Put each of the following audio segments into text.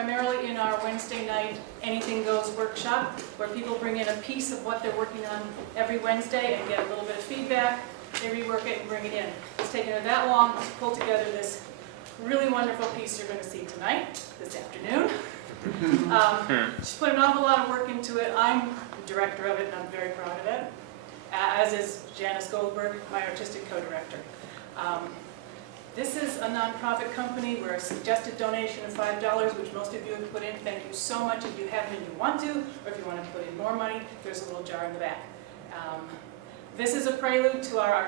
primarily in our Wednesday night Anything Goes workshop, where people bring in a piece of what they're working on every Wednesday and get a little bit of feedback. They rework it and bring it in. It's taken her that long to pull together this really wonderful piece you're going to see tonight, this afternoon. She's put an awful lot of work into it. I'm the director of it, and I'm very proud of it, as is Janice Goldberg, my artistic co-director. This is a nonprofit company where a suggested donation of $5, which most of you have put in. Thank you so much. If you haven't and you want to, or if you want to put in more money, there's a little jar in the back. This is a prelude to our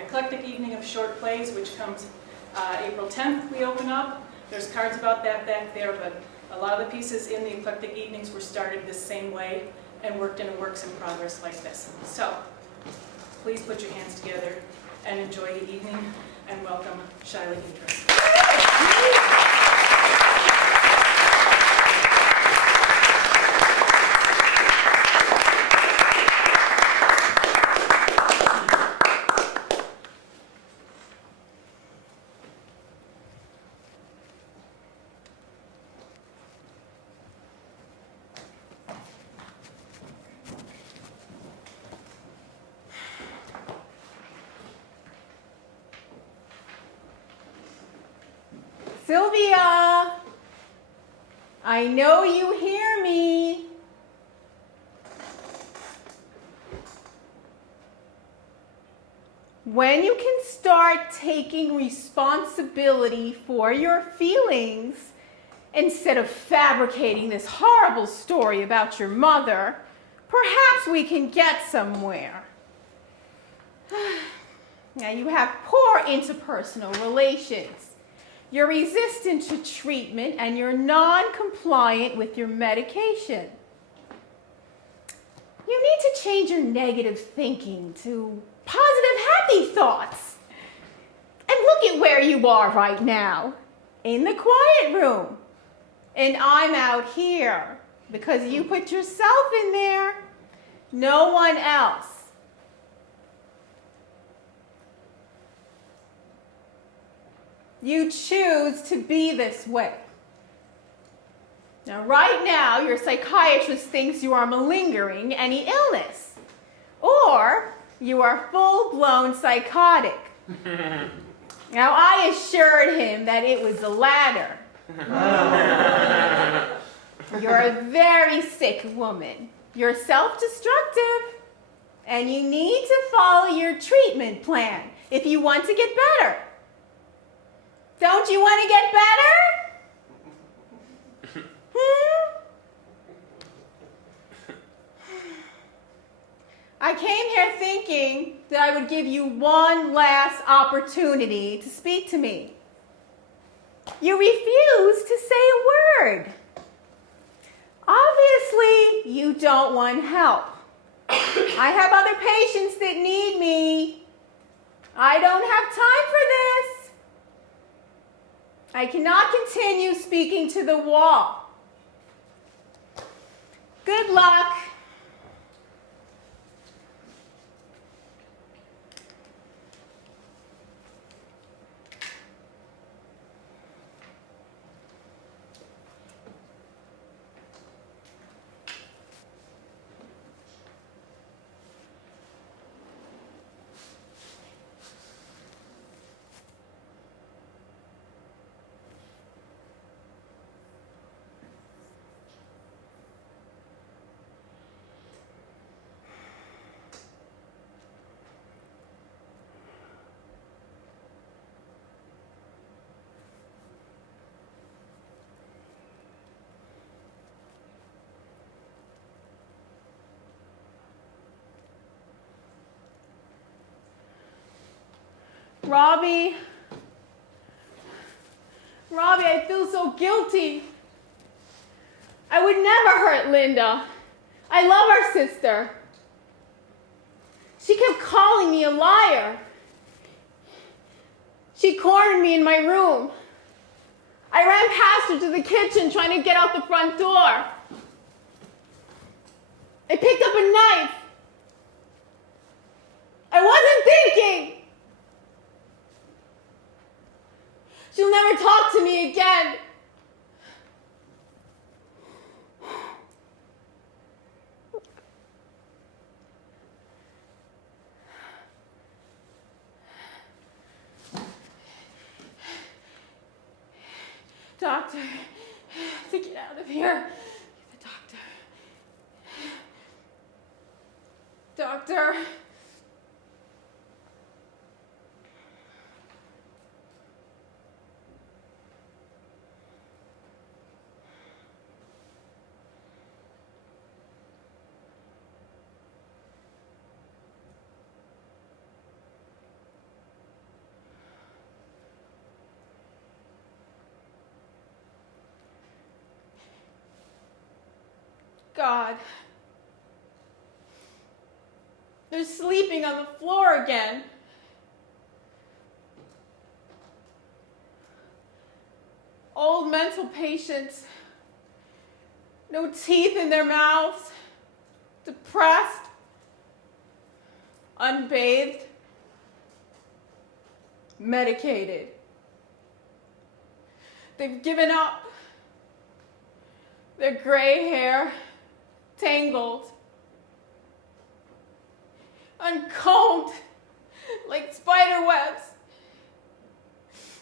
eclectic evening of short plays, which comes April 10th. We open up. There's cards about that back there, but a lot of the pieces in the eclectic evenings were started this same way and worked in a works in progress like this. So please put your hands together and enjoy the evening, and welcome Shyla Idris. Sylvia, I know you hear me. When you can start taking responsibility for your feelings instead of fabricating this horrible story about your mother, perhaps we can get somewhere. Now, you have poor interpersonal relations. You're resistant to treatment, and you're non-compliant with your medication. You need to change your negative thinking to positive, happy thoughts. And look at where you are right now, in the quiet room. And I'm out here because you put yourself in there, no one else. You choose to be this way. Now, right now, your psychiatrist thinks you are malingering any illness, or you are full-blown psychotic. Now, I assured him that it was the latter. You're a very sick woman. You're self-destructive, and you need to follow your treatment plan if you want to get better. Don't you want to get better? I came here thinking that I would give you one last opportunity to speak to me. You refuse to say a word. Obviously, you don't want help. I have other patients that need me. I don't have time for this. I cannot continue speaking to the wall. Good luck. Robbie, I feel so guilty. I would never hurt Linda. I love our sister. She kept calling me a liar. She cornered me in my room. I ran past her to the kitchen trying to get out the front door. I picked up a knife. I wasn't thinking. She'll never talk to me again. doctor to get out of here. Get the doctor. Doctor. God. They're sleeping on the floor again. Old mental patients. No teeth in their mouths. Depressed. Unbathed. Medicated. They've given up. Their gray hair tangled, uncombed like spider webs.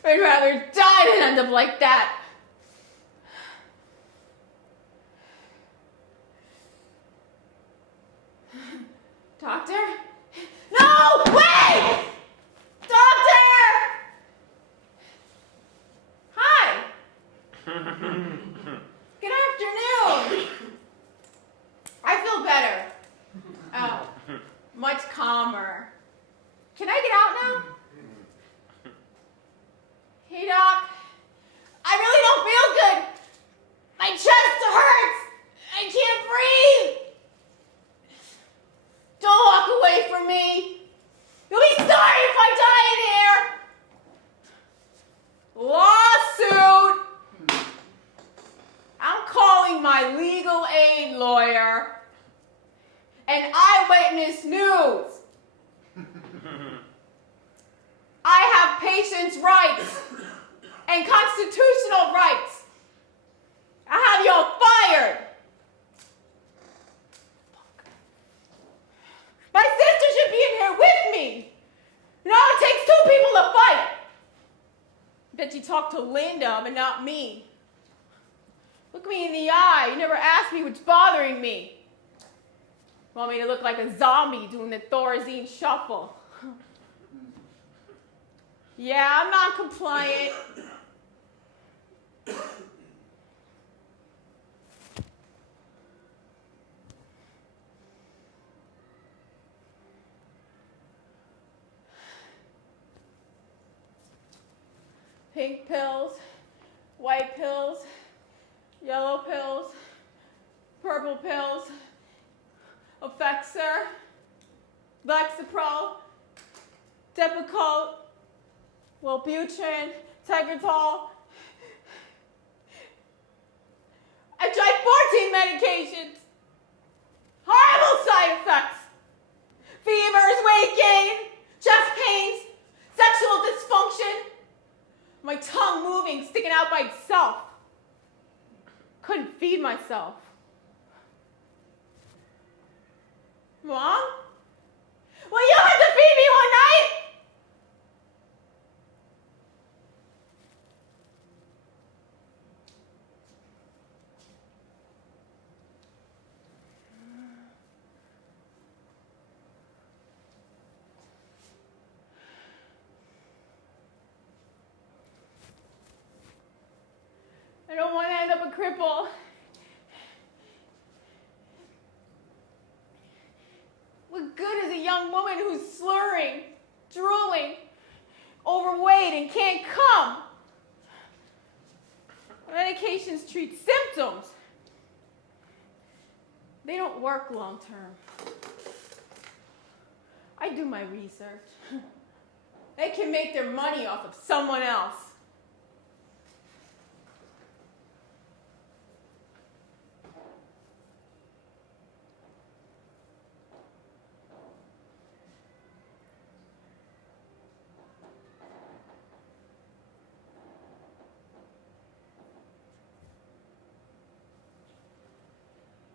I'd rather die than end up like that. Doctor? No! Wait! Doctor! Hi! Good afternoon. I feel better. Oh, much calmer. Can I get out now? Hey, Doc. I really don't feel good. My chest hurts. I can't breathe. Don't walk away from me. You'll be sorry if I die in here. Lawsuit. I'm calling my legal aid lawyer and Eyewitness News. I have patients' rights and constitutional rights. I have y'all fired. My sister should be in here with me. It only takes two people to fight. Bet you talk to Linda, but not me. Look me in the eye. You never asked me what's bothering me. Want me to look like a zombie doing the Thorazine shuffle. Yeah, I'm not compliant. Pink pills, white pills, yellow pills, purple pills, Effexor, Lexapro, Depakote, Wellbutrin, Tegretol. I tried 14 medications. Horrible side effects. Fevers, weight gain, chest pains, sexual dysfunction. My tongue moving, sticking out by itself. Couldn't feed myself. Mom? Well, you had to feed me one night. I don't want to end up a cripple. What good is a young woman who's slurring, drooling, overweight, and can't come? Medications treat symptoms. They don't work long term. I do my research. They can make their money off of someone else.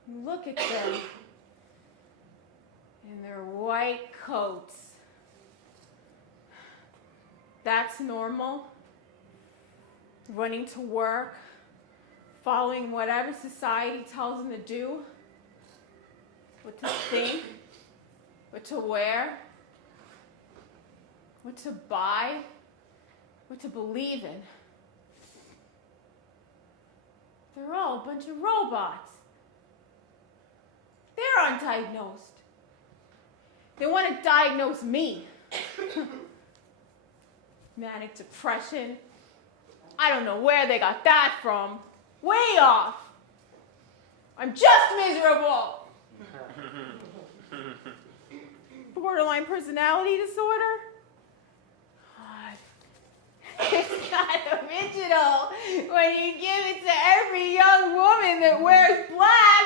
Look at them in their white coats. That's normal. running to work, following whatever society tells them to do, what to think, what to wear, what to buy, what to believe in. They're all a bunch of robots. They're undiagnosed. They want to diagnose me. Manic depression. I don't know where they got that from. Way off. I'm just miserable. Borderline personality disorder? God. It's not original when you give it to every young woman that wears black.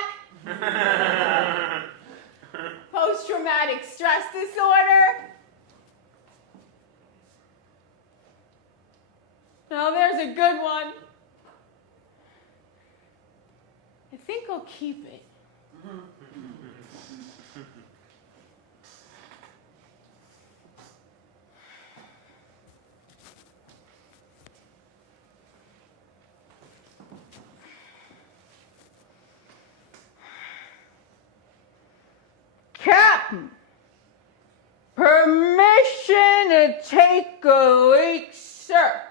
Post-traumatic stress disorder. Now there's a good one. I think I'll keep it. Captain, permission to take a leak, sir.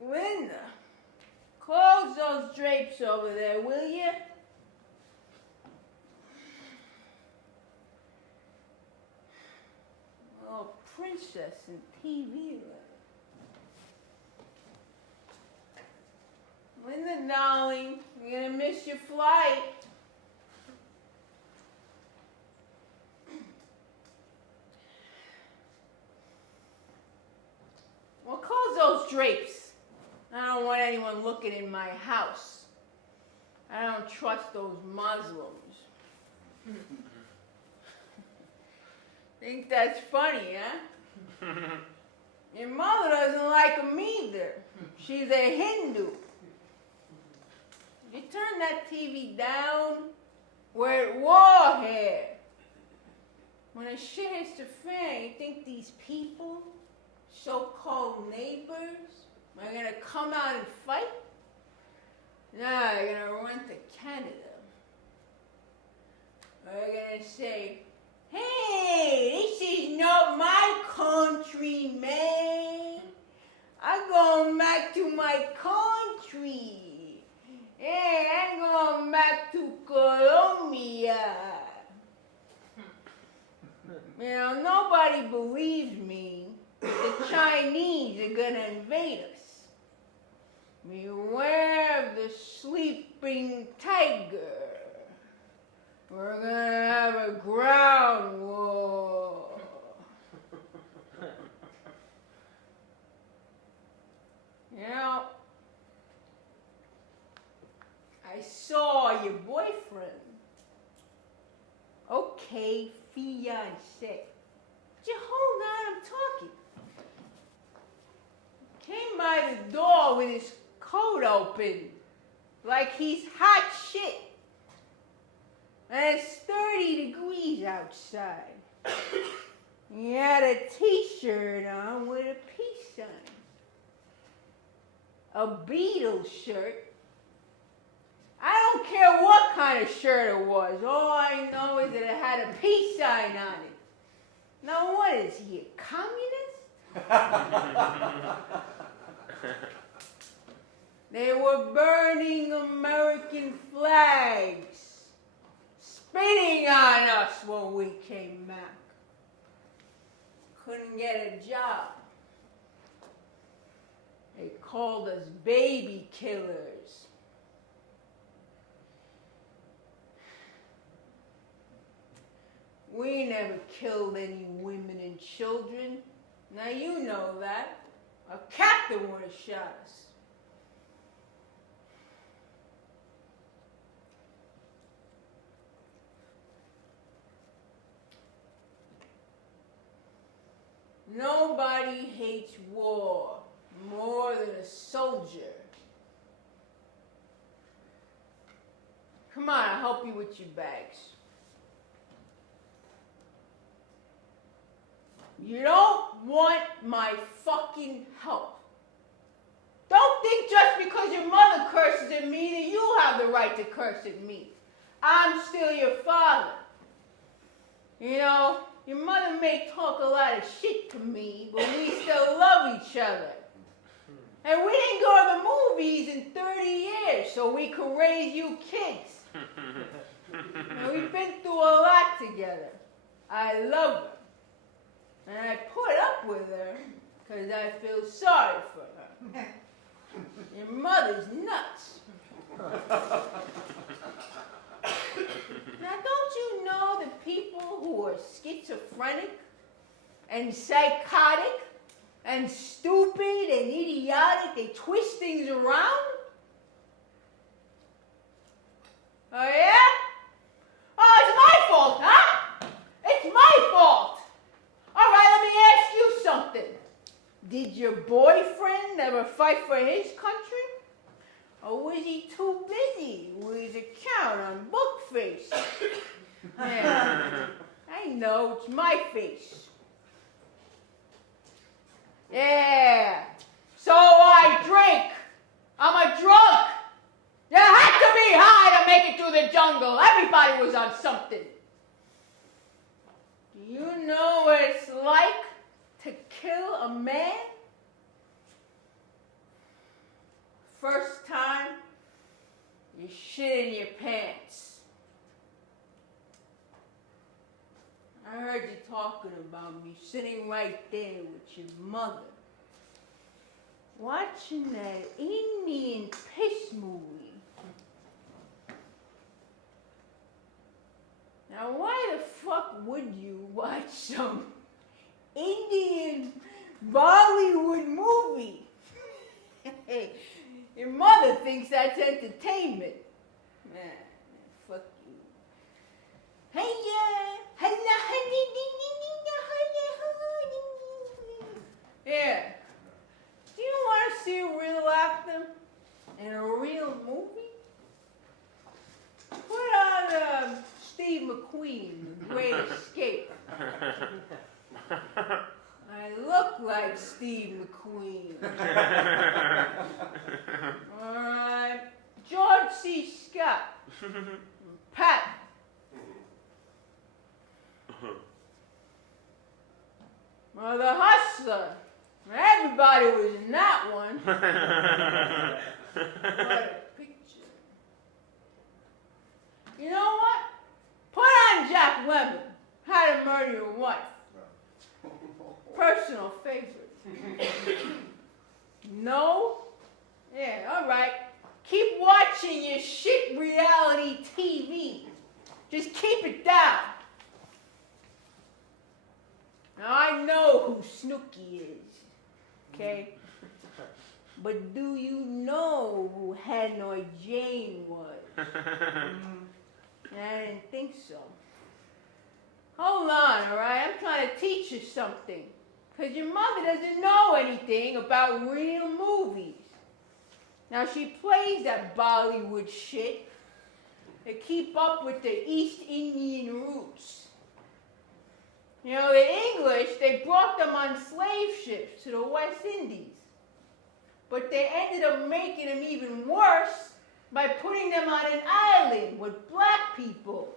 Linda, close those drapes over there, will you? Oh, princess and TV land. Linda, darling, you're gonna miss your flight. Well, close those drapes. I don't want anyone looking in my house. I don't trust those Muslims. Think that's funny, huh? Your mother doesn't like them either. She's a Hindu. You turn that TV down, we're at war here. When a shit hits the fan, you think these people, so-called neighbors, are gonna come out and fight? No, they're gonna run to Canada. They're gonna say, hey, this is not my country, man. I'm going back to my country. Hey, I'm going back to Colombia. You know, nobody believes me. The Chinese are gonna invade us. Beware of the sleeping tiger. We're gonna have a ground war. You know, I saw your boyfriend. Okay, fiancé. Just hold on, I'm talking. Came by the door with his coat open, like he's hot shit. And it's 30 degrees outside. He had a t-shirt on with a peace sign. A Beatles shirt. I don't care what kind of shirt it was. All I know is that it had a peace sign on it. Now what is he, a communist? They were burning American flags, spitting on us when we came back. Couldn't get a job. They called us baby killers. We never killed any women and children. Now you know that. A captain would have shot us. Nobody hates war more than a soldier. Come Come on, I'll help you with your bags. You don't want my fucking help. Don't think just because your mother curses at me that you have the right to curse at me. I'm still your father. You know, your mother may talk a lot of shit to me, but we still love each other. And we didn't go to the movies in 30 years so we could raise you kids. And we've been through a lot together. I love her. And I put up with her because I feel sorry for her. Your mother's nuts. Now, don't you know the people who are schizophrenic and psychotic and stupid and idiotic, they twist things around? Oh, yeah? Oh, it's my fault, huh? It's my fault. All right, let me ask you something. Did your boyfriend ever fight for his country? Or was he too busy with his account on Bookface? Yeah, I know, it's my face. Yeah, so I drink. I'm a drunk. You had to be high to make it through the jungle. Everybody was on something. Do you know what it's like to kill a man? First time, you shit in your pants. I heard you talking about me sitting right there with your mother, watching that Indian piss movie. Now, why the fuck would you watch some Indian Bollywood movie? Your mother thinks that's entertainment. Man, fuck you. Hey, yeah. Do you want to see a real actor in a real movie? Put on Steve McQueen, The Great Escape. I look like Steve McQueen. All right. George C. Scott. Pat. Well, The Hustler. Everybody was in that one. What a picture. You know what? Put on Jack Lemmon. How to Murder Your Wife. Personal favorite. No? Yeah, all right. Keep watching your shit reality TV. Just keep it down. Now, I know who Snooki is, okay? But do you know who Hanoi Jane was? I didn't think so. Hold on, all right? I'm trying to teach you something. Because your mother doesn't know anything about real movies. Now, she plays that Bollywood shit to keep up with the East Indian roots. You know, the English, they brought them on slave ships to the West Indies. But they ended up making them even worse by putting them on an island with black people.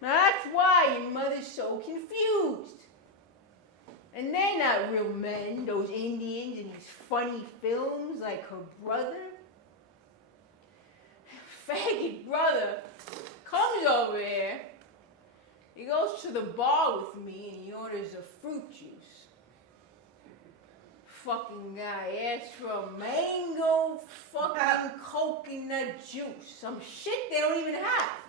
Now, that's why your mother's so confused. And they're not real men, those Indians in these funny films like her brother. Faggot brother comes over here. He goes to the bar with me and he orders a fruit juice. Fucking guy asks for a mango fucking coconut juice. Some shit they don't even have.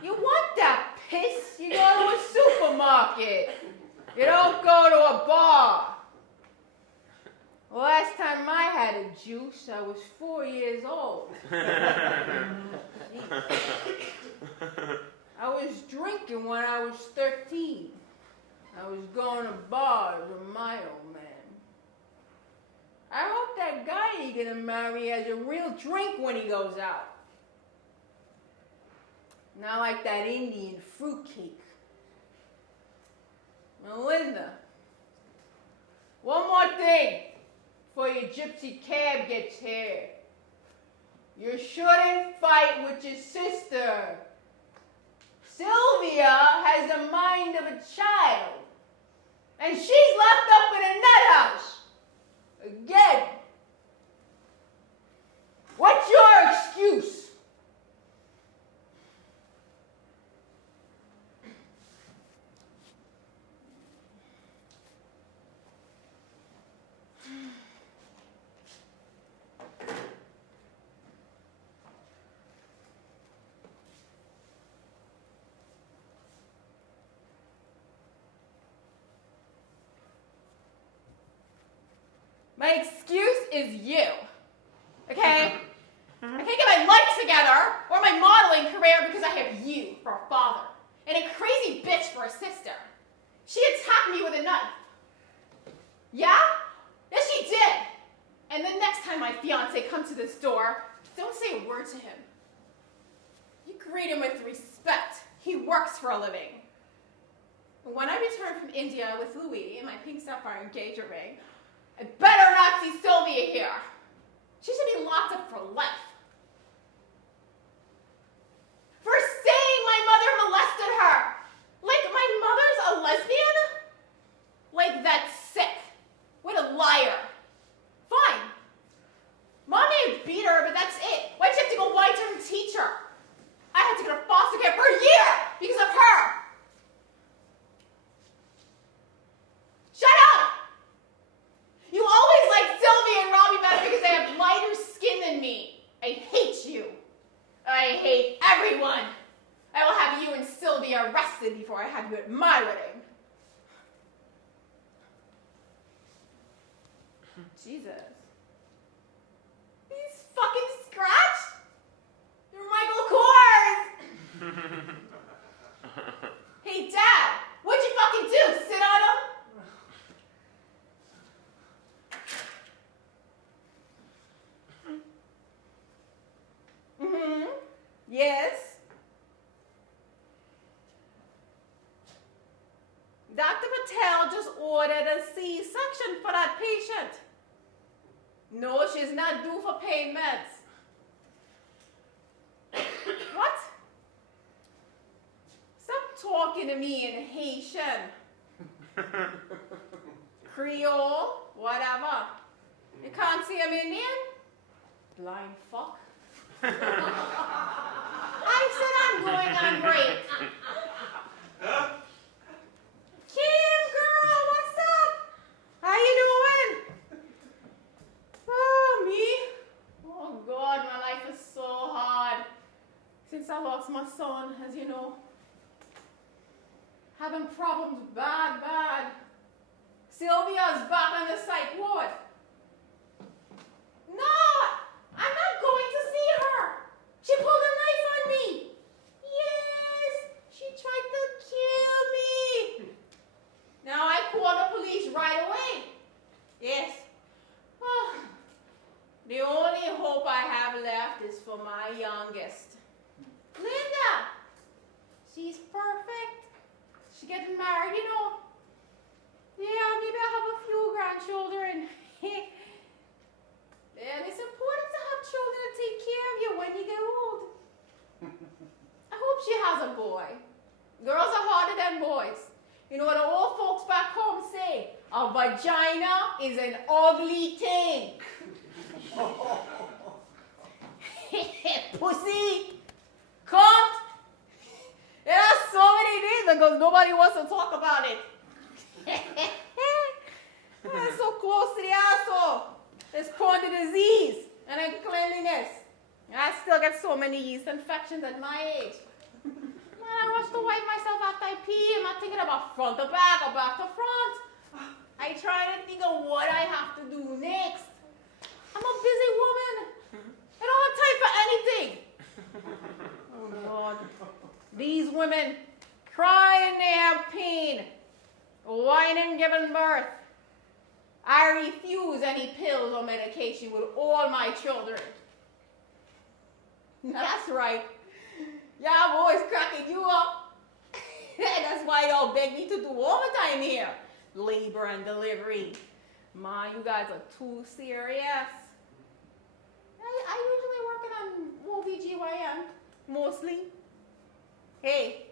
You want that piss? You go to a supermarket. You don't go to a bar. Well, last time I had a juice, I was 4 years old. I was drinking when I was 13. I was going to bars with my old man. I hope that guy you're gonna marry has a real drink when he goes out. Not like that Indian fruitcake. Melinda, one more thing before your gypsy cab gets here. You shouldn't fight with your sister. Sylvia has the mind of a child, and she's locked up in a nut house. Again. What's your excuse? My excuse is you. Okay? I can't get my life together or my modeling career because I have you for a father and a crazy bitch for a sister. She attacked me with a knife. Yeah? Yes, she did. And the next time my fiance comes to this door, don't say a word to him. You greet him with respect. He works for a living. When I return from India with Louis and my pink sapphire engagement ring, I better not see Sylvia here. She should be locked up for life. For saying my mother molested her. Like my mother's a lesbian? Like that's sick. What a liar. Fine. Mom may have beat her, but that's it. Why'd she have to go lie to her teacher? I had to go to foster care for a year because of her. Shut up! You always like Sylvia and Robbie better because they have lighter skin than me. I hate you. I hate everyone. I will have you and Sylvia arrested before I have you at my wedding. Jesus. He's fucking scratched? You're Michael Kors! Hey, Dad, what'd you fucking do? Sit on him? Mm-hmm. Yes. Dr. Patel just ordered a C-section for that patient. No, she's not due for pain meds. What? Stop talking to me in Haitian. Creole, whatever. You can't see I'm Indian? Blind fuck. I said I'm going on break. Kim, girl, what's up? How you doing? Oh, me? Oh, God, my life is so hard. Since I lost my son, as you know. Having problems bad. Sylvia's back on the psych ward. No! I'm not going to see her. She pulled a knife on me. Yes, she tried to kill me. Now I called the police right away. Yes. Oh, the only hope I have left is for my youngest. Linda. She's perfect. She's getting married, you know. Yeah, maybe I have a few grandchildren. And it's important to have children to take care of you when you get old. I hope she has a boy. Girls are harder than boys. You know what the old folks back home say? A vagina is an ugly thing. Pussy. Cunt. There are so many reasons because nobody wants to talk about it. It's so close to the asshole. It's prone to disease and uncleanliness. And I still get so many yeast infections at my age. Man, I rush to wipe myself after I pee. I'm not thinking about front to back or back to front. I try to think of what I have to do next. I'm a busy woman. I don't have time for anything. Oh, Lord. These women crying they have pain, whining giving birth. I refuse any pills or medication with all my children. That's right. Yeah, I'm always cracking you up. That's why y'all beg me to do overtime here. Labor and delivery. Ma, you guys are too serious. I usually working on OBGYN, mostly. Hey,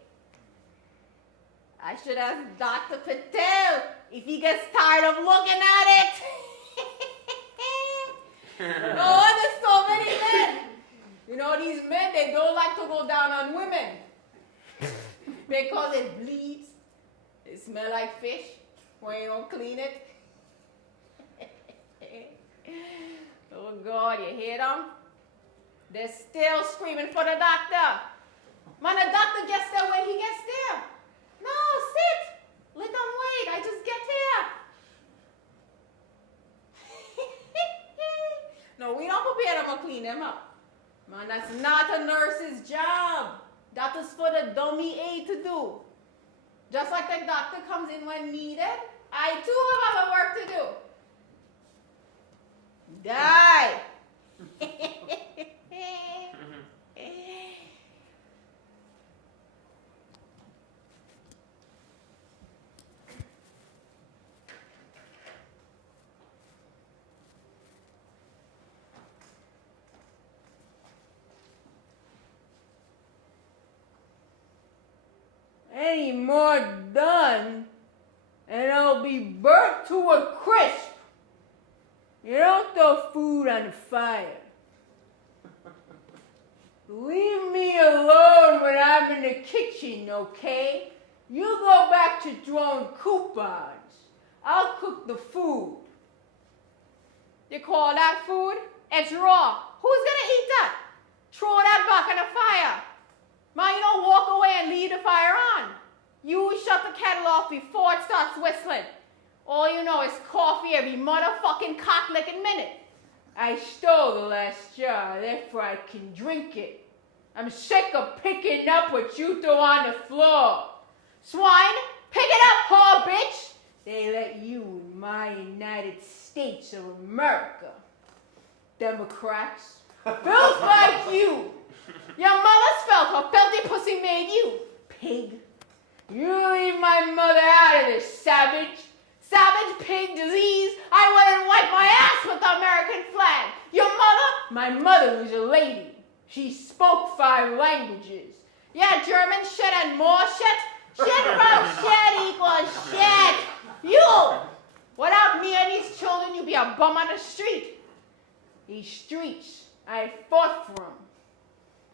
I should ask Dr. Patel if he gets tired of looking at it. No, there's so many men. You know, these men, they don't like to go down on women because it bleeds. It smells like fish when you don't clean it. Oh, God, you hear them? They're still screaming for the doctor. Man, the doctor gets there when he gets there. No, sit. Let them wait. I just get here. No, we don't prepare them or clean them up. Man, that's not a nurse's job. That is for the dummy aide to do. Just like the doctor comes in when needed, I too have a work to do. Die. Any more done, and it'll be burnt to a crisp. You don't throw food on the fire. Leave me alone when I'm in the kitchen, okay? You go back to throwing coupons. I'll cook the food. You call that food? It's raw. Who's gonna eat that? Throw that back in the fire. Man, you don't walk away and leave the fire on. You shut the kettle off before it starts whistling. All you know is coffee every motherfucking cock-licking minute. I stole the last jar, therefore I can drink it. I'm sick of picking up what you throw on the floor. Swine, pick it up, whore bitch. They let you in my United States of America. Democrats, filth like you. Your mother's felt her filthy pussy made you, pig. You leave my mother out of this, savage. Savage pig disease. I wouldn't wipe my ass with the American flag. Your mother? My mother was a lady. She spoke 5 languages. Yeah, German shit and more shit. Shit from shit equals shit. You! Without me and these children, you'd be a bum on the street. These streets, I fought for them.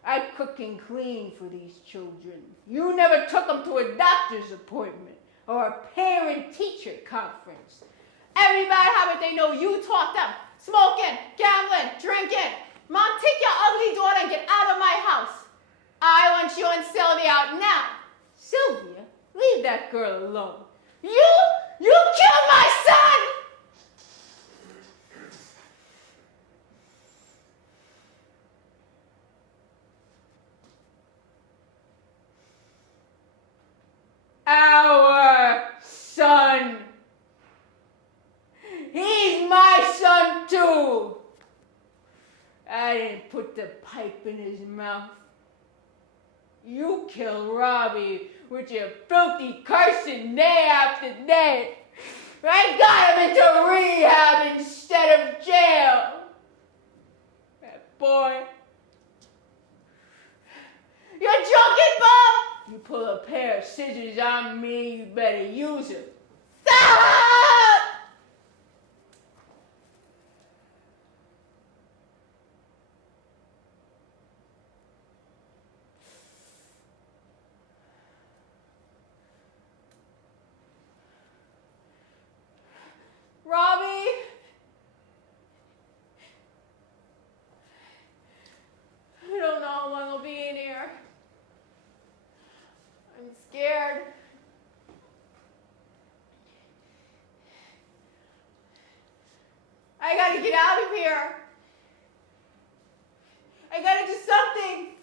I cook and clean for these children. You never took them to a doctor's appointment or a parent-teacher conference. Every bad habit they know you taught them. Smoking, gambling, drinking. Mom, take your ugly daughter and get out of my house. I want you and Sylvia out now. Sylvia, leave that girl alone. You killed my son! Our son. He's my son too. I didn't put the pipe in his mouth. You killed Robbie with your filthy cursing day after day. I got him into rehab instead of jail. That boy. You're joking, Bob? You pull a pair of scissors on me, you better use them. Stop! Robbie? I don't know how long I'll be in here. I'm scared. I gotta get out of here. I gotta do something.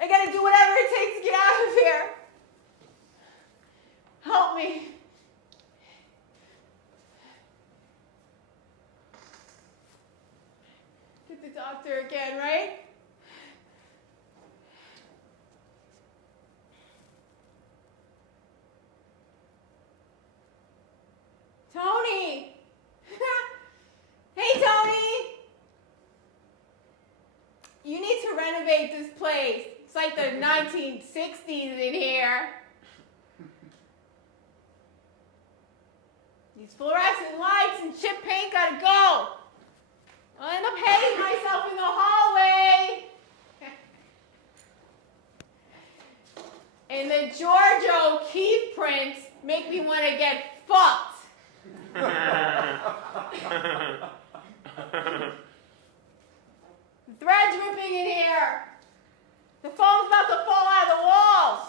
I gotta do whatever it takes to get out of here. Help me. Get the doctor again, right? renovate this place. It's like the 1960s in here. These fluorescent lights and chip paint gotta go. I'll end up hating myself in the hallway. And the George O'Keeffe prints make me want to get fucked. The thread's ripping in here. The foam's about to fall out of the walls.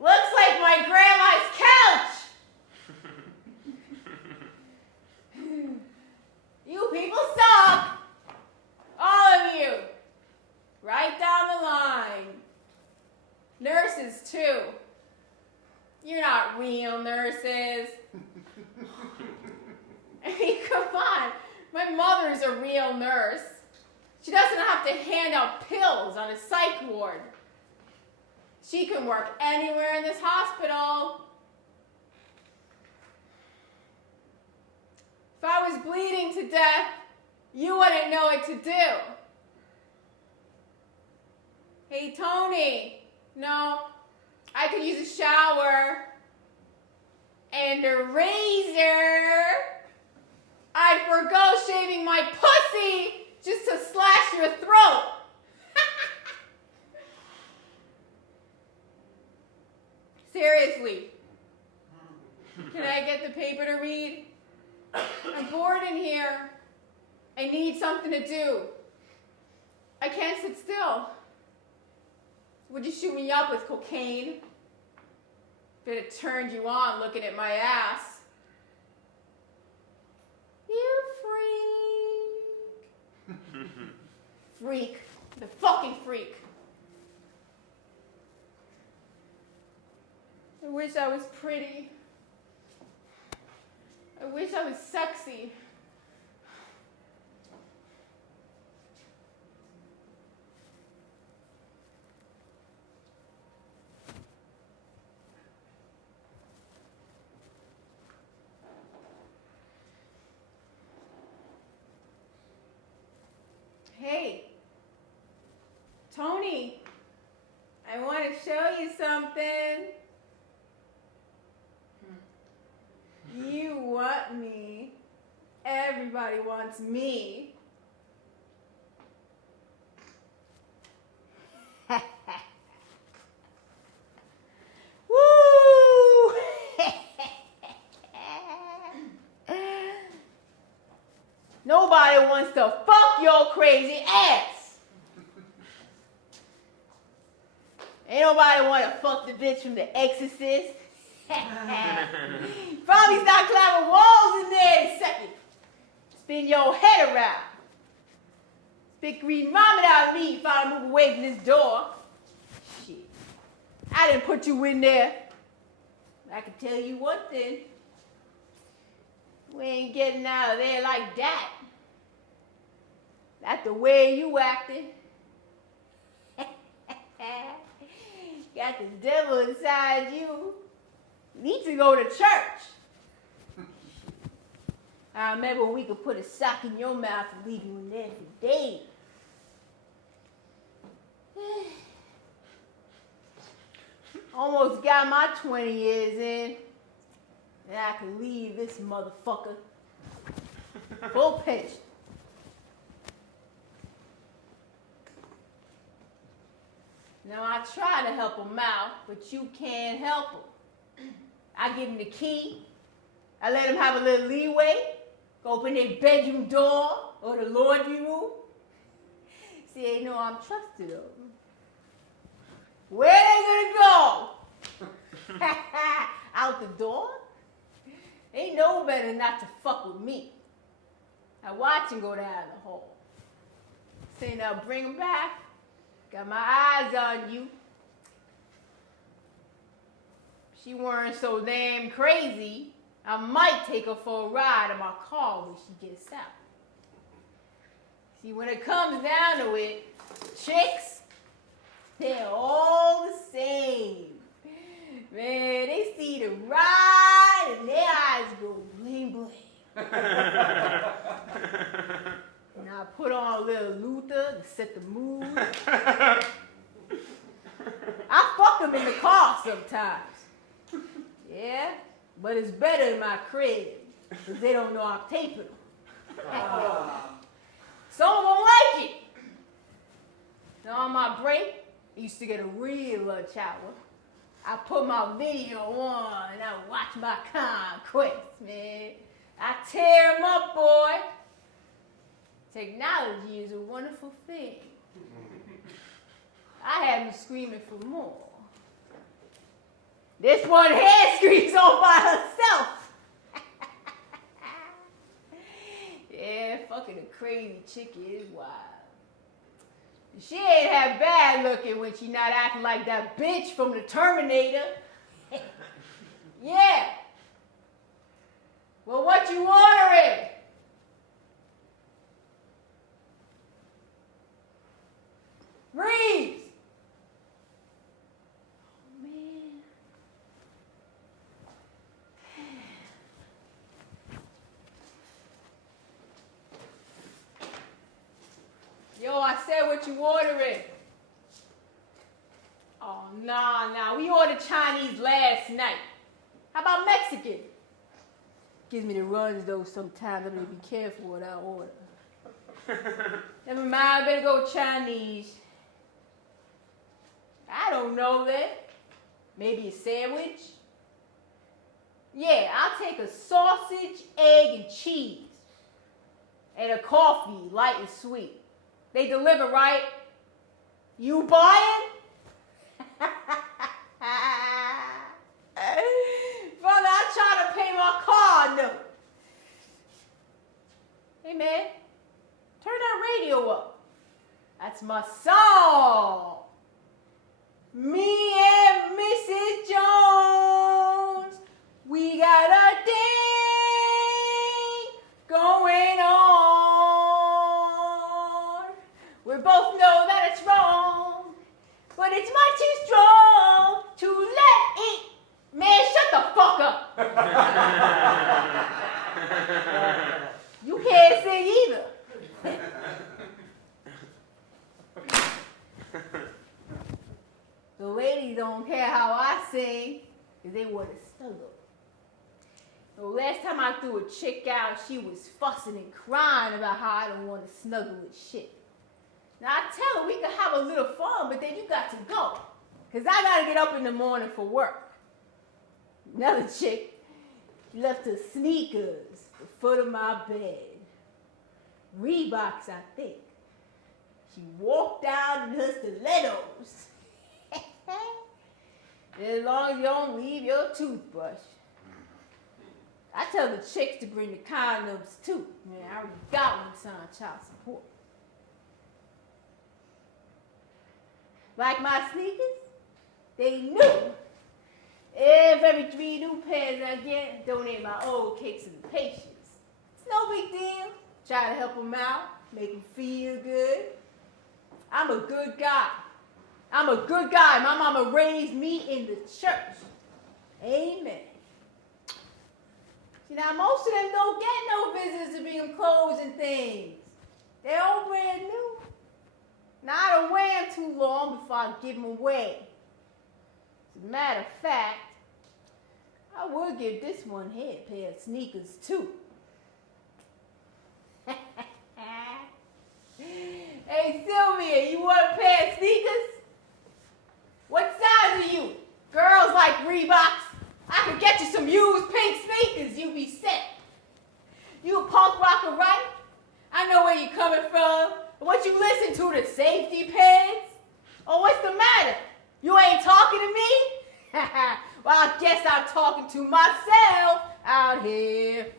Looks like my grandma's couch. You people suck. All of you. Right down the line. Nurses, too. You're not real nurses. I mean, come on. My mother's a real nurse. She doesn't have to hand out pills on a psych ward. She can work anywhere in this hospital. If I was bleeding to death, you wouldn't know what to do. Hey, Tony. No, I could use a shower and a razor. I'd forgo shaving my pussy just to slash your throat. Seriously. Can I get the paper to read? I'm bored in here. I need something to do. I can't sit still. Would you shoot me up with cocaine? If it had turned you on looking at my ass. You freak. Freak. The fucking freak. I wish I was pretty. I wish I was sexy. Hey, Tony, I want to show you something. You want me. Everybody wants me. Woo! Nobody wants to fuck your crazy ass. Ain't nobody want to fuck the bitch from The Exorcist. Probably start climbing walls in there in a second. Spin your head around. Spit green vomit out of me if I move away from this door. Shit. I didn't put you in there. I can tell you one thing. We ain't getting out of there like that. That's the way you acting. Got the devil inside you. Need to go to church. I remember we could put a sock in your mouth and leave you in there for days. Almost got my 20 years in. And I can leave this motherfucker full pension. Now I try to help him out, but you can't help him. I give him the key. I let him have a little leeway. Go open their bedroom door or the laundry room. See, they know I'm trusted of them. Where they gonna go? Out the door? They know better not to fuck with me. I watch him go down the hall. Say now, bring him back. Got my eyes on you. She weren't so damn crazy, I might take her for a ride in my car when she gets out. See, when it comes down to it, chicks, they're all the same. Man, they see the ride and their eyes go bling bling. And I put on a little from the car sometimes. Yeah, but it's better than my crib, because they don't know I'm taping them. Some of them like it. Now on my break, I used to get a real lunch hour. I put my video on and I watch my conquests, man. I tear them up, boy. Technology is a wonderful thing. I have them screaming for more. This one here screams all by herself. Yeah, fucking a crazy chick is wild. She ain't half bad looking when she not acting like that bitch from the Terminator. Yeah. Well, what you ordering? Reeves. Oh, man. Yo, I said what you ordering. Oh, nah. We ordered Chinese last night. How about Mexican? Gives me the runs, though, sometimes. I better be careful what I order. Never mind, I better go Chinese. I don't know that. Maybe a sandwich? Yeah, I'll take a sausage, egg, and cheese. And a coffee, light and sweet. They deliver, right? You buying? Brother, I'm trying to pay my car note. Hey, man, turn that radio up. That's my song. Me and Mrs. Jones, we got a thing going on. We both know that it's wrong, but it's much too strong to let it. Man, shut the fuck up. You can't sing either. The ladies don't care how I sing, because they want to snuggle. The last time I threw a chick out, she was fussing and crying about how I don't want to snuggle with shit. Now, I tell her we can have a little fun, but then you got to go, because I got to get up in the morning for work. Another chick left her sneakers at the foot of my bed. Reeboks, I think. She walked out in her stilettos. As long as you don't leave your toothbrush. I tell the chicks to bring the condoms too. Man, I already got one signed child support. Like my sneakers, they new. If every 3 new pairs I get, donate my old cakes to the patients. It's no big deal. Try to help them out, make them feel good. I'm a good guy. I'm a good guy. My mama raised me in the church. Amen. See, now most of them don't get no visitors to bring them clothes and things. They're all brand new. Now, I don't wear them too long before I give them away. As a matter of fact, I would give this one here a pair of sneakers too. Hey, Sylvia, you want a pair of sneakers? What size are you? Girls like Reeboks. I could get you some used pink sneakers. You be set. You a punk rocker, right? I know where you coming from. What you listen to, the safety pins? Oh, what's the matter? You ain't talking to me? Well, I guess I'm talking to myself out here.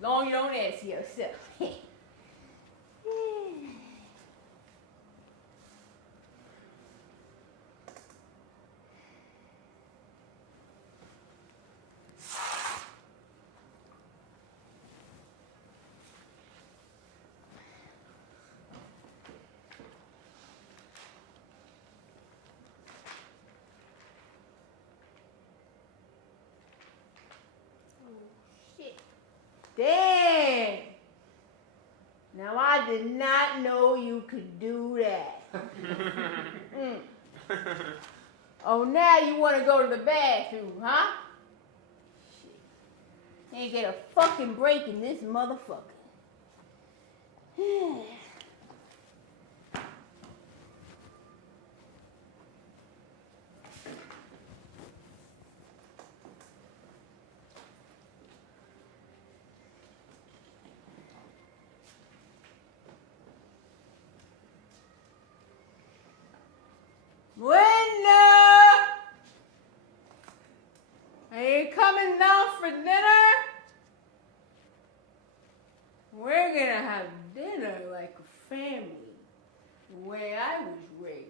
Long you don't answer yourself. Dang! Now I did not know you could do that. Oh, now you want to go to the bathroom, huh? Shit. Ain't get a fucking break in this motherfucker. Linda! Are you coming down for dinner? We're gonna have dinner like a family, the way I was raised.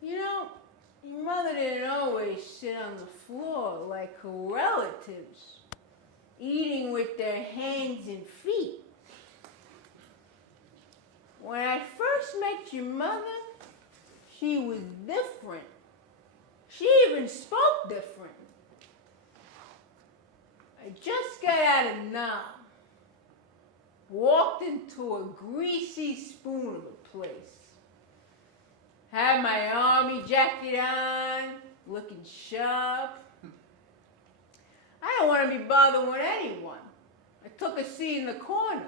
You know, your mother didn't always sit on the floor like her relatives, eating with their hands and feet. When I first met your mother, she was different. She even spoke different. I just got out of Nam. Walked into a greasy spoon of a place. Had my army jacket on, looking sharp. I don't want to be bothered with anyone. I took a seat in the corner.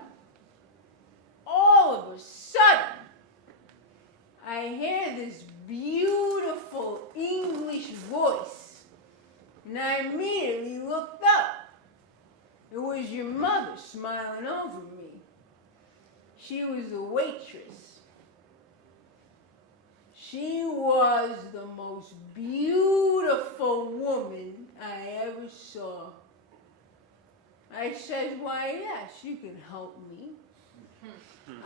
All of a sudden, I hear this beautiful English voice, and I immediately looked up. It was your mother smiling over me. She was a waitress. She was the most beautiful woman I ever saw. I said, why, yes, you can help me.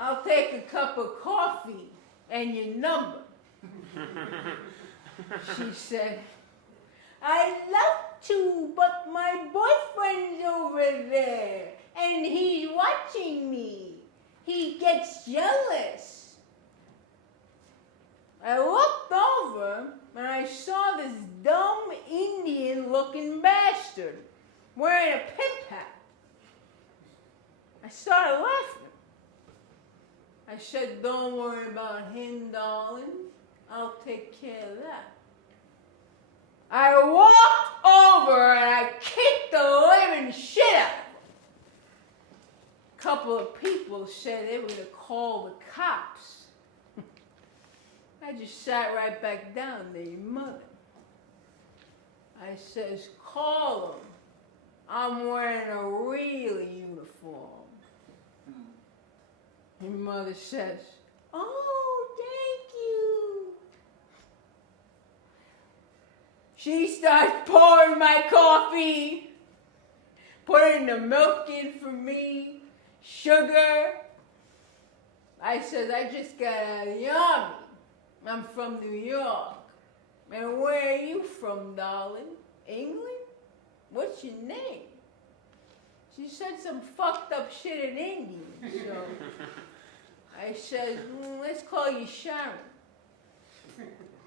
I'll take a cup of coffee and your number. She said, I'd love to, but my boyfriend's over there, and he's watching me. He gets jealous. I looked over, and I saw this dumb Indian-looking bastard wearing a pimp hat. I started laughing. I said, don't worry about him, darling. I'll take care of that. I walked over and I kicked the living shit out of him. A couple of people said they were going to call the cops. I just sat right back down there, your mother. I says, call him. I'm wearing a real uniform. Your mother says, oh, thank you. She starts pouring my coffee, putting the milk in for me, sugar. I said, I just got out of the army. I'm from New York. And where are you from, darling? England? What's your name? She said some fucked up shit in Indian, so I said, let's call you Sharon.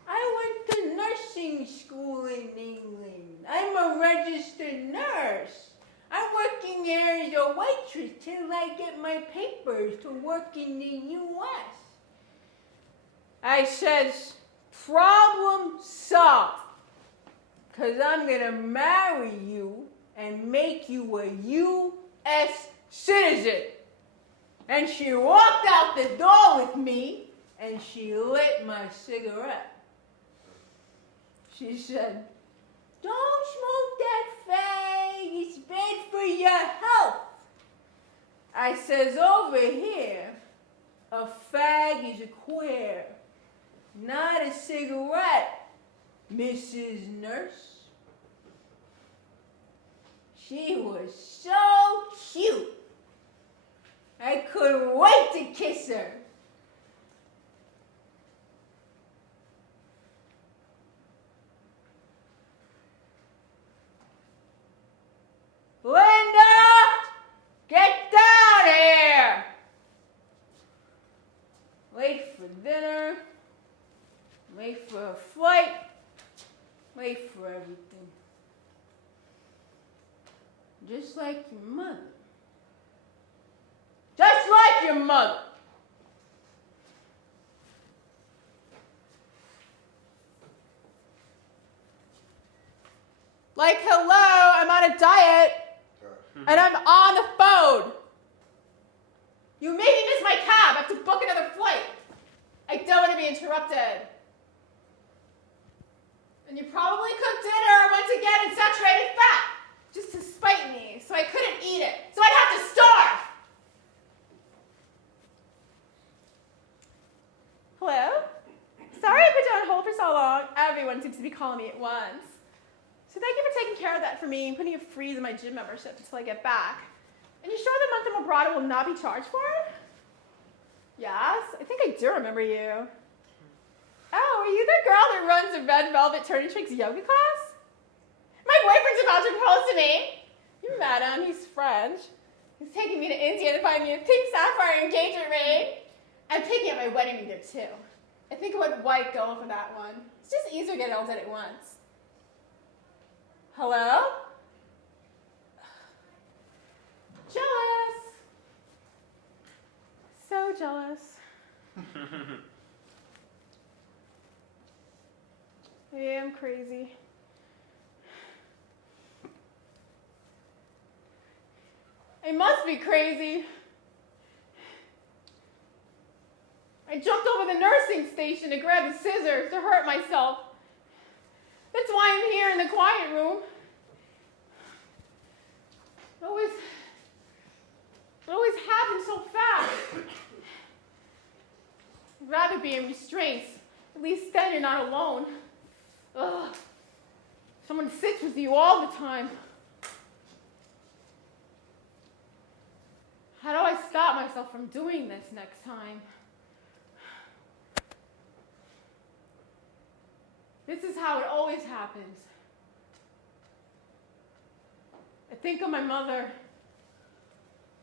I went to nursing school in England. I'm a registered nurse. I'm working there as a waitress till I get my papers to work in the U.S. I says, problem solved, because I'm going to marry you and make you a U.S. citizen. And she walked out the door with me, and she lit my cigarette. She said, don't smoke that fag, it's bad for your health. I says, over here, a fag is a queer, not a cigarette, Mrs. Nurse. She was so cute. I couldn't wait to kiss her. Linda, get down here. Late for dinner, late for a flight, late for everything. Just like your mother. Just like your mother. Like, hello, I'm on a diet, and I'm on the phone. You made me miss my cab. I have to book another flight. I don't want to be interrupted. And you probably cooked dinner once again in saturated fat, just to spite me, so I couldn't eat it. So I'd have to starve. Hello? Sorry I put you on hold for so long. Everyone seems to be calling me at once. So thank you for taking care of that for me and putting a freeze on my gym membership until I get back. And you sure the month in Vibrato will not be charged for it? Yes, I think I do remember you. Oh, are you the girl that runs the Red Velvet Turning Tricks yoga class? My boyfriend's about to propose to me. You met him, he's French. He's taking me to India to find me a pink sapphire engagement ring. I'm taking out my wedding ring there too. I think I went white gold for that one. It's just easier to get it all done at once. Hello? Jealous. So jealous. I am crazy. I must be crazy. I jumped over the nursing station to grab the scissors to hurt myself. That's why I'm here in the quiet room. It always happens so fast. I'd rather be in restraints. At least then you're not alone. Ugh. Someone sits with you all the time. How do I stop myself from doing this next time? This is how it always happens. I think of my mother,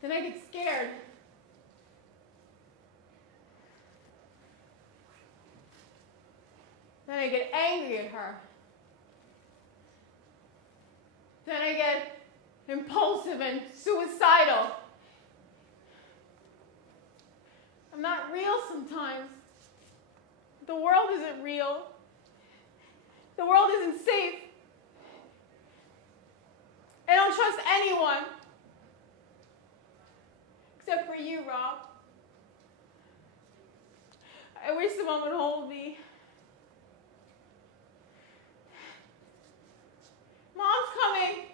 then I get scared. Then I get angry at her. Then I get impulsive and suicidal. I'm not real sometimes. The world isn't real. The world isn't safe. I don't trust anyone. Except for you, Rob. I wish someone would hold me. Mom's coming.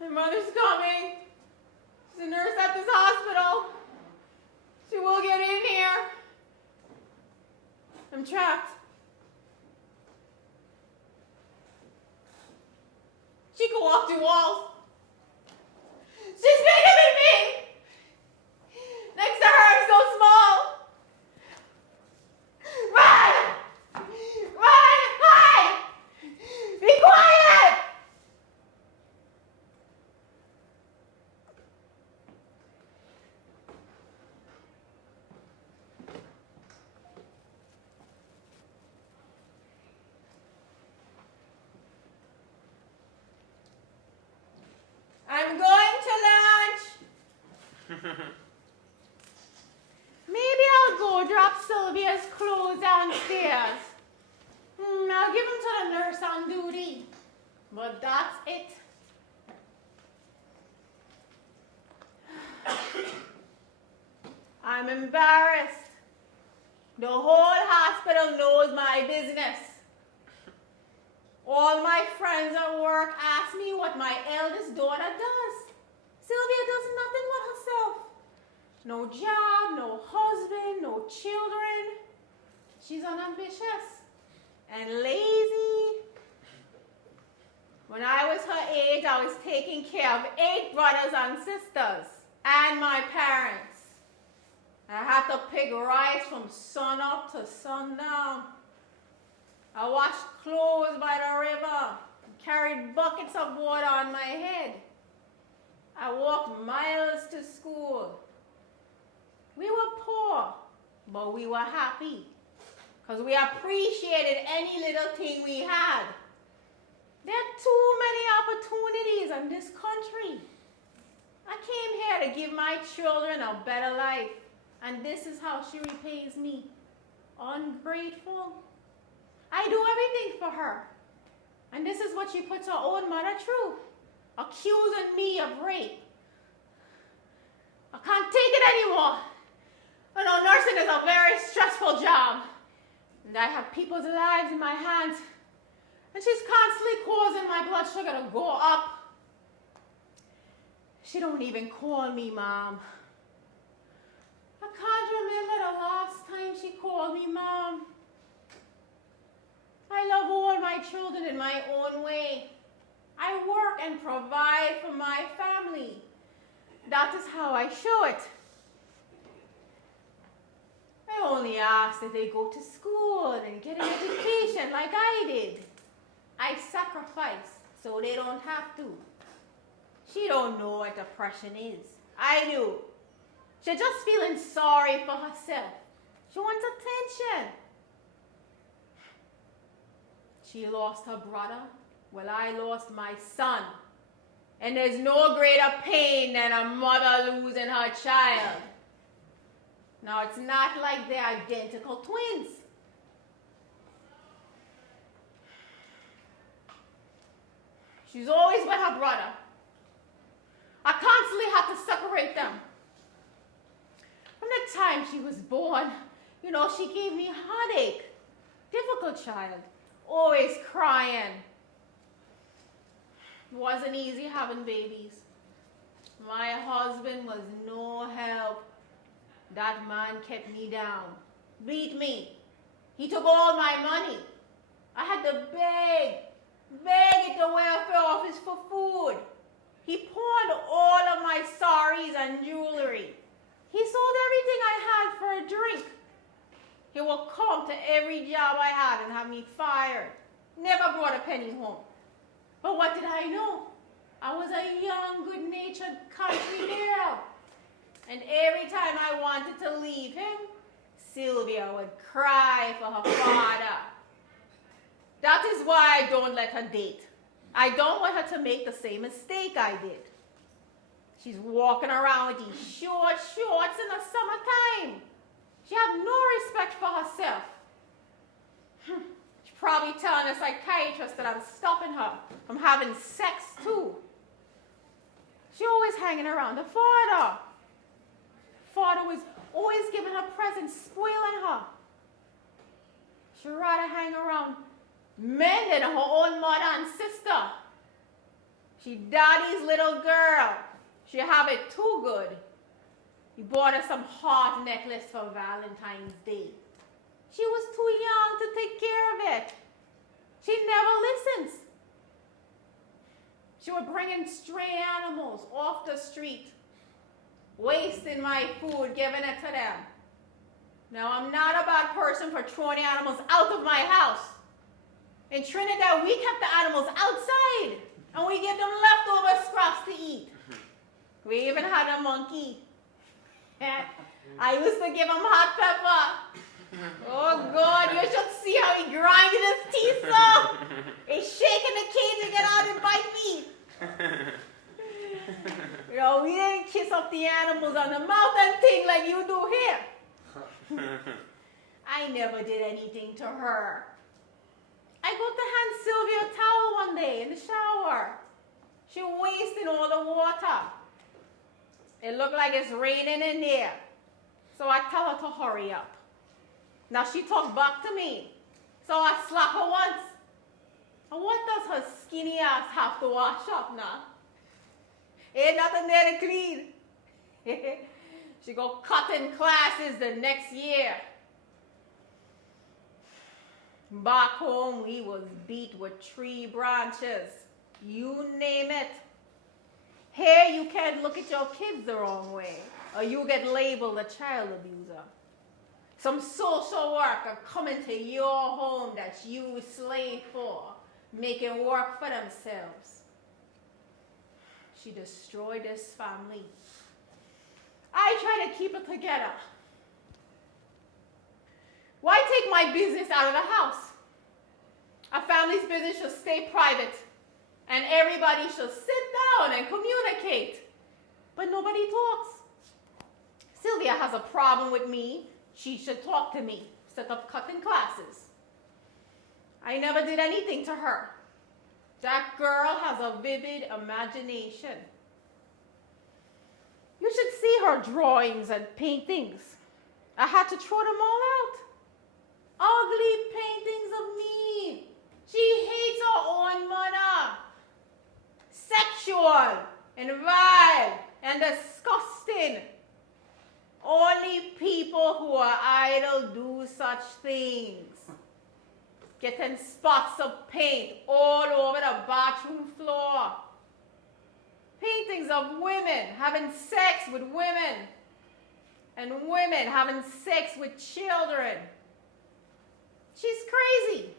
My mother's coming. She's a nurse at this hospital. She will get in here. I'm trapped. She can walk through walls. She's bigger than me. Next to her, I'm so small. Run! Run! Hide! Be quiet! I'm going to lunch. Maybe I'll go drop Sylvia's clothes downstairs. I'll give them to the nurse on duty. But that's it. I'm embarrassed. The whole hospital knows my business. All my friends at work ask me what my eldest daughter does. Sylvia does nothing but herself. No job, no husband, no children. She's unambitious and lazy. When I was her age, I was taking care of 8 brothers and sisters and my parents. I had to pick rice from sun up to sundown. I washed clothes by the river, carried buckets of water on my head. I walked miles to school. We were poor, but we were happy because we appreciated any little thing we had. There are too many opportunities in this country. I came here to give my children a better life, and this is how she repays me. Ungrateful. I do everything for her. And this is what she puts her own mother through, accusing me of rape. I can't take it anymore. You know, nursing is a very stressful job. And I have people's lives in my hands. And she's constantly causing my blood sugar to go up. She don't even call me Mom. I can't remember the last time she called me Mom. I love all my children in my own way. I work and provide for my family. That is how I show it. I only ask that they go to school and get an education like I did. I sacrifice so they don't have to. She don't know what depression is. I do. She's just feeling sorry for herself. She wants attention. She lost her brother. Well, I lost my son. And there's no greater pain than a mother losing her child. Now, it's not like they're identical twins. She's always with her brother. I constantly have to separate them. From the time she was born, you know, she gave me a headache. Difficult child. Always crying. It wasn't easy having babies. My husband was no help. That man kept me down, beat me. He took all my money. I had to beg at the welfare office for food. He pawned all of my saris and jewelry. He sold everything I had for a drink. He would come to every job I had and have me fired. Never brought a penny home. But what did I know? I was a young, good-natured country girl. And every time I wanted to leave him, Sylvia would cry for her father. That is why I don't let her date. I don't want her to make the same mistake I did. She's walking around with these short shorts in the summertime. She has no respect for herself. She's probably telling a psychiatrist that I'm stopping her from having sex too. She always hanging around the father. Father was always giving her presents, spoiling her. She'd rather hang around men than her own mother and sister. She daddy's little girl. She have it too good. He bought her some heart necklace for Valentine's Day. She was too young to take care of it. She never listens. She would bring in stray animals off the street, wasting my food, giving it to them. Now, I'm not a bad person for throwing animals out of my house. In Trinidad, we kept the animals outside, and we gave them leftover scraps to eat. We even had a monkey. I used to give him hot pepper. Oh, God, you should see how he grinded his teeth up. He's shaking the cage to get out and bite me. You know, we didn't kiss up the animals on the mouth and thing like you do here. I never did anything to her. I go to hand Sylvia a towel one day in the shower. She wasting all the water. It looked like it's raining in there. So I tell her to hurry up. Now she talked back to me. So I slap her once. And what does her skinny ass have to wash up now? Ain't nothing there to clean. She go cutting classes the next year. Back home, we was beat with tree branches. You name it. Here, you can't look at your kids the wrong way, or you get labeled a child abuser. Some social worker coming to your home that you slave for, making work for themselves. She destroyed this family. I try to keep it together. Why take my business out of the house? A family's business should stay private, and everybody should sit down and communicate. But nobody talks. Sylvia has a problem with me. She should talk to me. set up cutting classes. I never did anything to her. That girl has a vivid imagination. You should see her drawings and paintings. I had to throw them all out. Ugly paintings of me. She hates her own mother. Sexual and vile and disgusting. Only people who are idle do such things. Getting spots of paint all over the bathroom floor. Paintings of women having sex with women. And women having sex with children. She's crazy.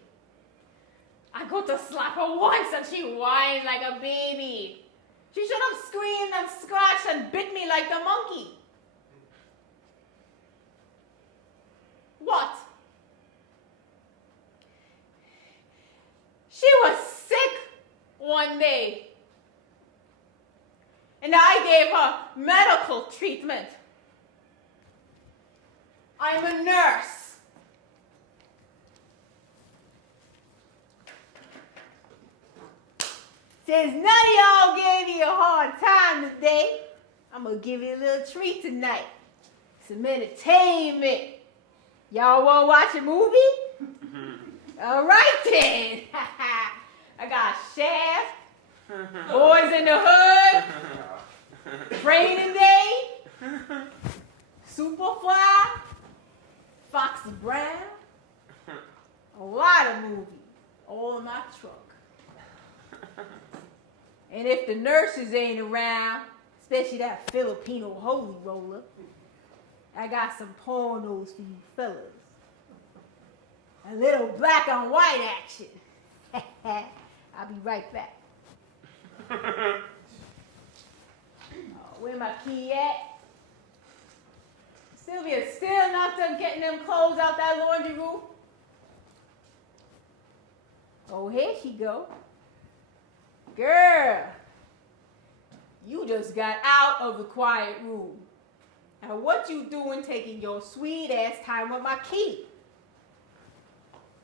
I go to slap her once and she whines like a baby. She should have screamed and scratched and bit me like the monkey. What? She was sick one day. And I gave her medical treatment. I'm a nurse. Since none of y'all gave me a hard time today, I'm going to give you a little treat tonight. Some entertainment. Y'all want to watch a movie? All right then. I got Shaft, Boys in the Hood, Training Day, Superfly, Foxy Brown, a lot of movies, all in my truck. And if the nurses ain't around, especially that Filipino holy roller, I got some pornos for you fellas. A little black on white action. I'll be right back. Oh, where my key at? Sylvia still not done getting them clothes out that laundry room. Oh, here she go. Girl, you just got out of the quiet room. Now what you doing taking your sweet ass time with my key?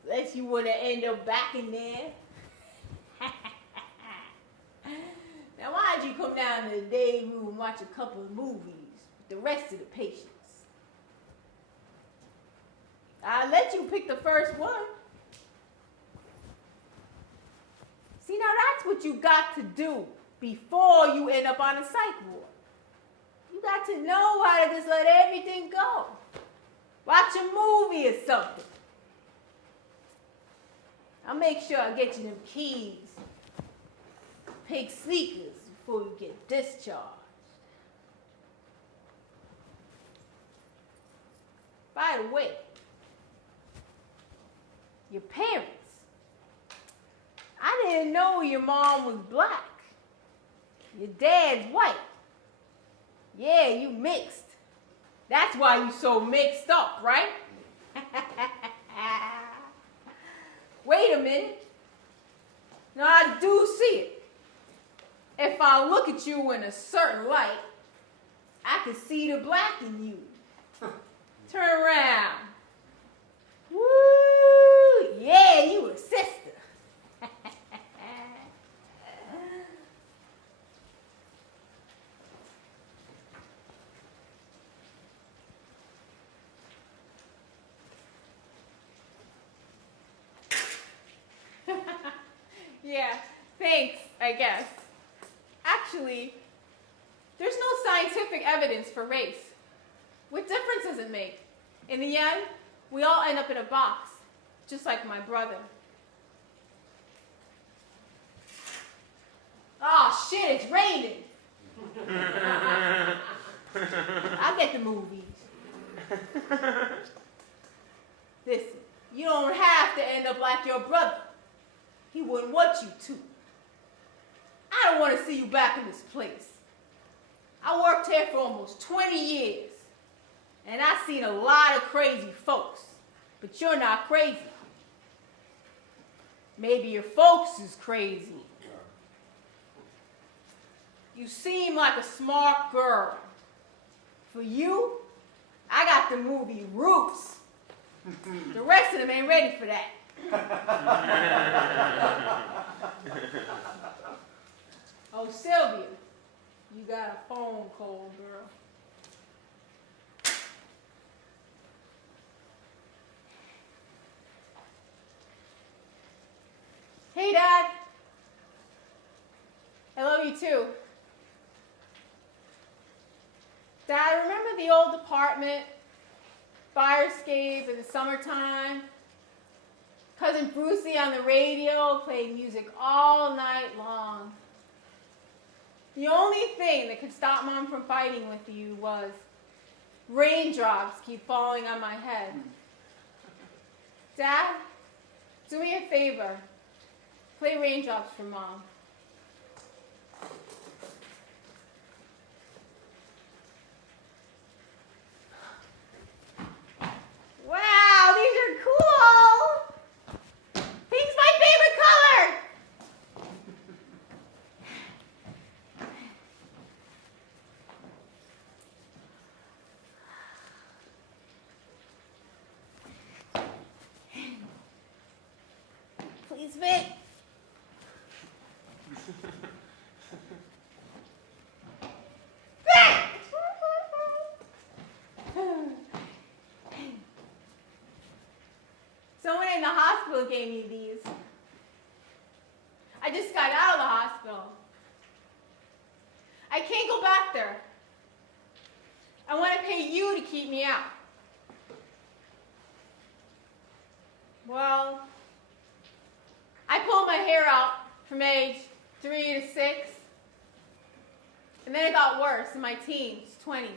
Unless you want to end up back in there. Now why'd you come down to the day room and watch a couple of movies with the rest of the patients? I'll let you pick the first one. See, now that's what you got to do before you end up on a psych ward. You got to know how to just let everything go. Watch a movie or something. I'll make sure I get you them keys, pink sneakers before you get discharged. By the way, your parents, I didn't know your mom was black. Your dad's white. Yeah, you mixed. That's why you so mixed up, right? Wait a minute. Now I do see it. If I look at you in a certain light, I can see the black in you. Turn around. Woo! Yeah, you a sister. Yeah, thanks, I guess. Actually, there's no scientific evidence for race. What difference does it make? In the end, we all end up in a box, just like my brother. Oh shit, it's raining. I'll get the movies. Listen, you don't have to end up like your brother. He wouldn't want you to. I don't want to see you back in this place. I worked here for almost 20 years. And I've seen a lot of crazy folks. But you're not crazy. Maybe your folks is crazy. You seem like a smart girl. For you, I got the movie Roots. The rest of them ain't ready for that. Oh, Sylvia, you got a phone call, girl. Hey, Dad. I love you too. Dad, remember the old apartment? Fire escape in the summertime? Cousin Brucey on the radio played music all night long. The only thing that could stop Mom from fighting with you was raindrops keep falling on my head. Dad, do me a favor. Play Raindrops for Mom. Wow, these are cool! Pink's my favorite color! Please fit. Someone in the hospital gave me these. I just got out of the hospital. I can't go back there. I want to pay you to keep me out. Well, I pulled my hair out from age 3 to 6. And then it got worse in my teens, 20s.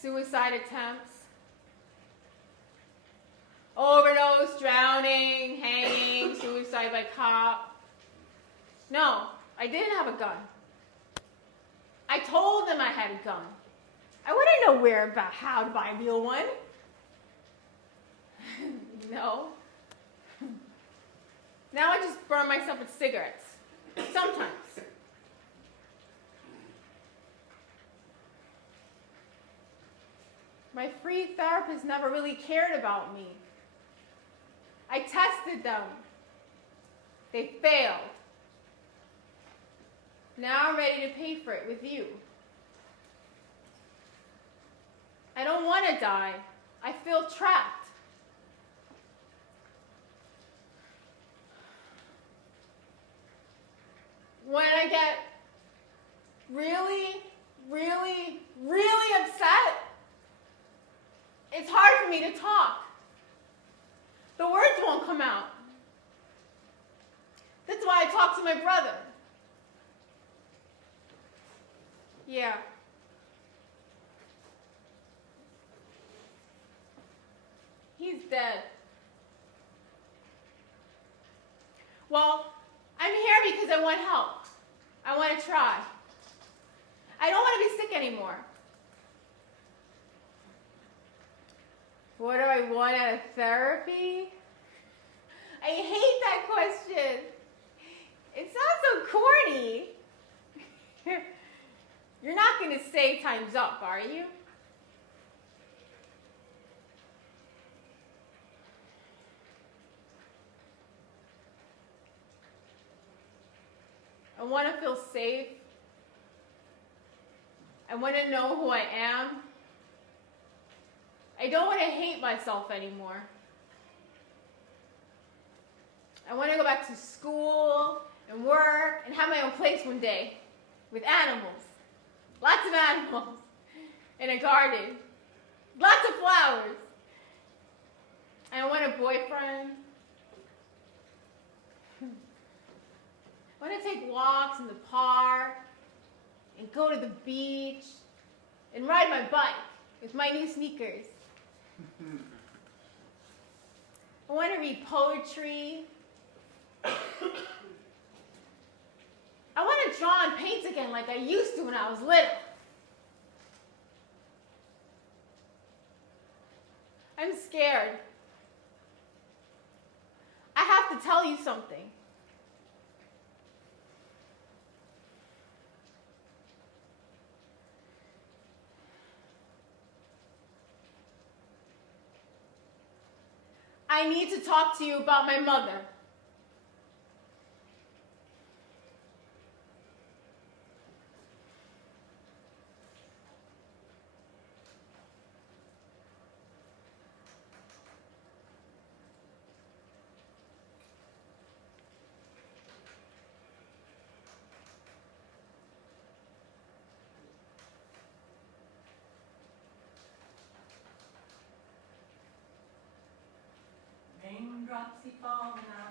Suicide attempts. Overdose, drowning, hanging, suicide by cop. No, I didn't have a gun. I told them I had a gun. I wouldn't know where about how to buy a real one. No. Now I just burn myself with cigarettes. Sometimes. My free therapist never really cared about me. I tested them. They failed. Now I'm ready to pay for it with you. I don't want to die. I feel trapped. When I get really, really, really upset, it's hard for me to talk. The words won't come out. That's why I talk to my brother. Yeah. He's dead. Well, I'm here because I want help. I want to try. I don't want to be sick anymore. What do I want out of therapy? I hate that question. It sounds so corny. You're not going to say time's up, are you? I want to feel safe. I want to know who I am. I don't want to hate myself anymore. I want to go back to school and work and have my own place one day with animals. Lots of animals. In a garden. Lots of flowers. I want a boyfriend. I want to take walks in the park and go to the beach and ride my bike with my new sneakers. I want to read poetry. I want to draw and paint again like I used to when I was little. I'm scared. I have to tell you something. I need to talk to you about my mother. Raindrops keep falling, I